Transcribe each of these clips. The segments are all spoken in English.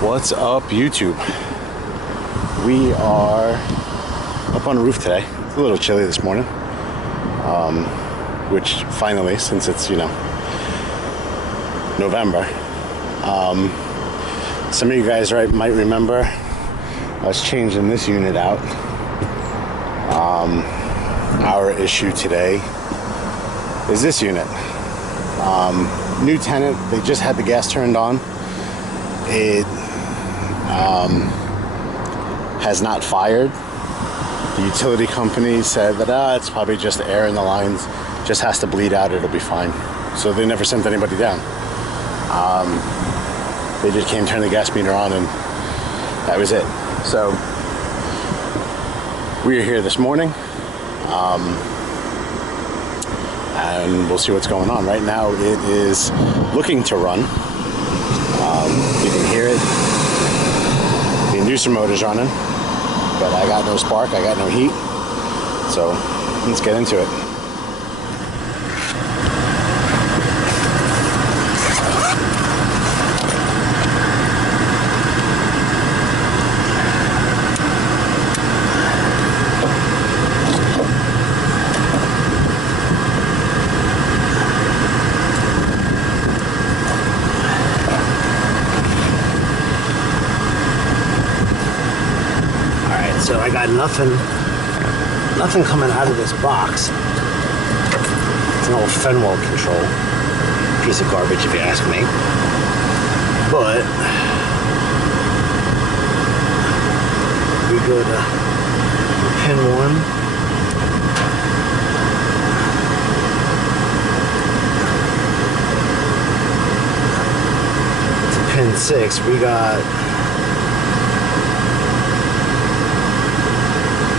What's up, YouTube? We are up on the roof today. It's a little chilly this morning, which finally, since it's, November, some of you guys might remember us changing this unit out. Our issue today is this unit. New tenant, they just had the gas turned on. It has not fired. The utility company said that it's probably just air in the lines, just has to bleed out, it'll be fine. So they never sent anybody down. They just came, turned the gas meter on, and that was it. So we are here this morning, and we'll see what's going on. Right now it is looking to run. You can hear it. The inducer motor's running, but I got no spark, I got no heat. So let's get into it. So I got nothing coming out of this box. It's an old Fenwell control. Piece of garbage if you ask me. But we go to pin 1. To pin 6, we got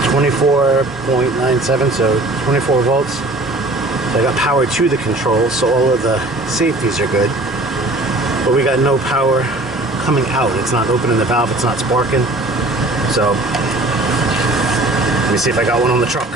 24.97, so 24 volts. So I got power to the control, so all of the safeties are good. But we got no power coming out. It's not opening the valve, it's not sparking. So let me see if I got one on the truck.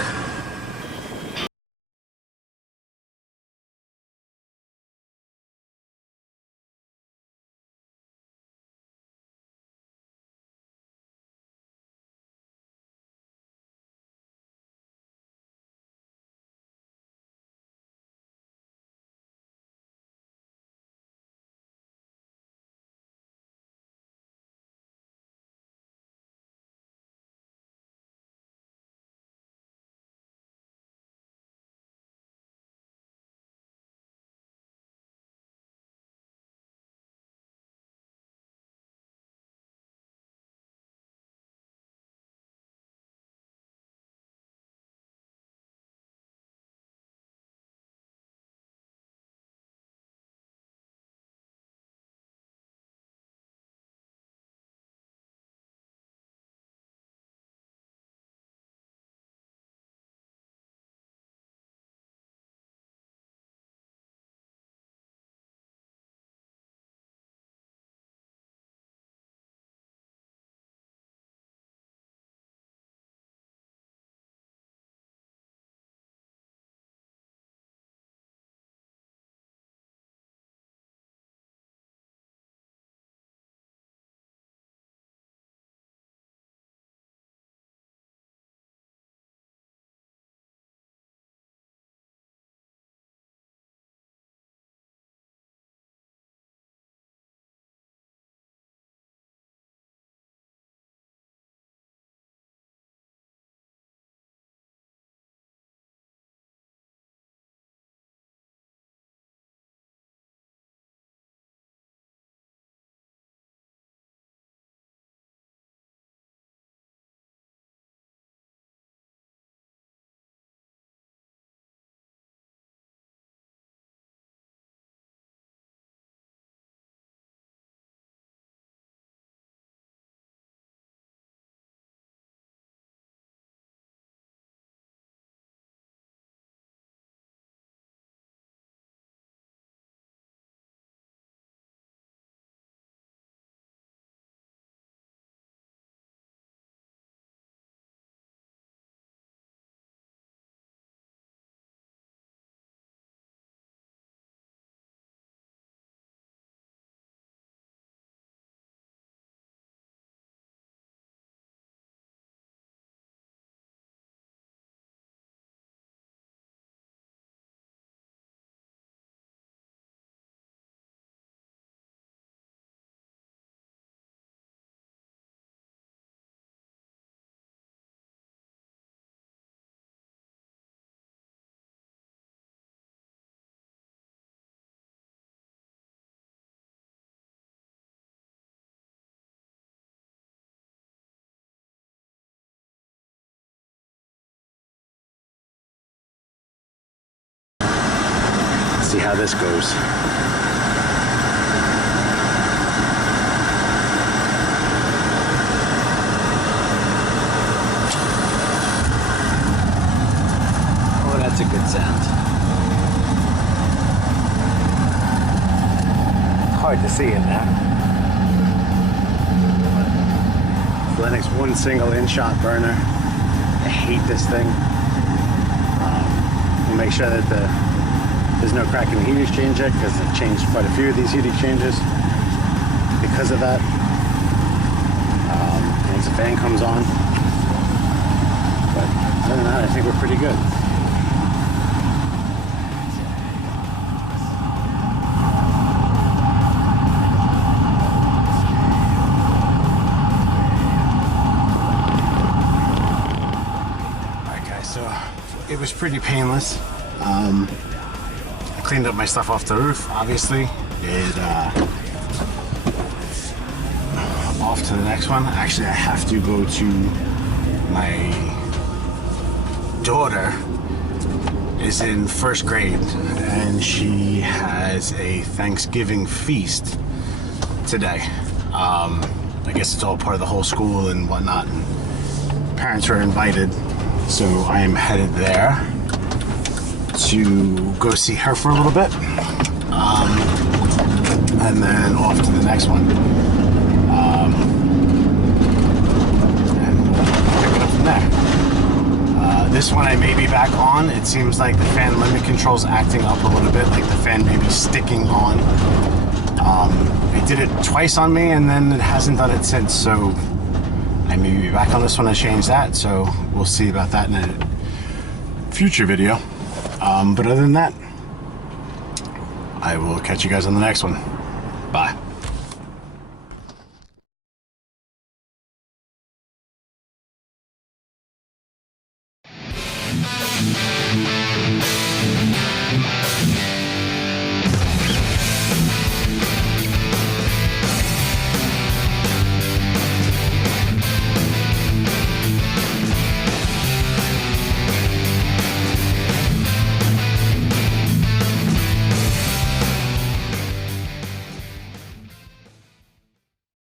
see how this goes. Oh, that's a good sound. Hard to see in that. Lennox one single in-shot burner. I hate this thing. We'll make sure that there's no crack in the heat exchanger, because I've changed quite a few of these heat exchangers because of that. Once the fan comes on. But other than that, I think we're pretty good. It was pretty painless. I cleaned up my stuff off the roof, obviously. Off to the next one. Actually, I have to go to my daughter is in first grade, and she has a Thanksgiving feast today. I guess it's all part of the whole school and whatnot. Parents are invited. So I am headed there to go see her for a little bit, and then off to the next one, and we'll pick it up from there. This one I may be back on. It seems like the fan limit control's acting up a little bit, like the fan may be sticking on. It did it twice on me, and then it hasn't done it since, so I may be back on this one to change that, so we'll see about that in a future video. But other than that, I will catch you guys on the next one. Bye.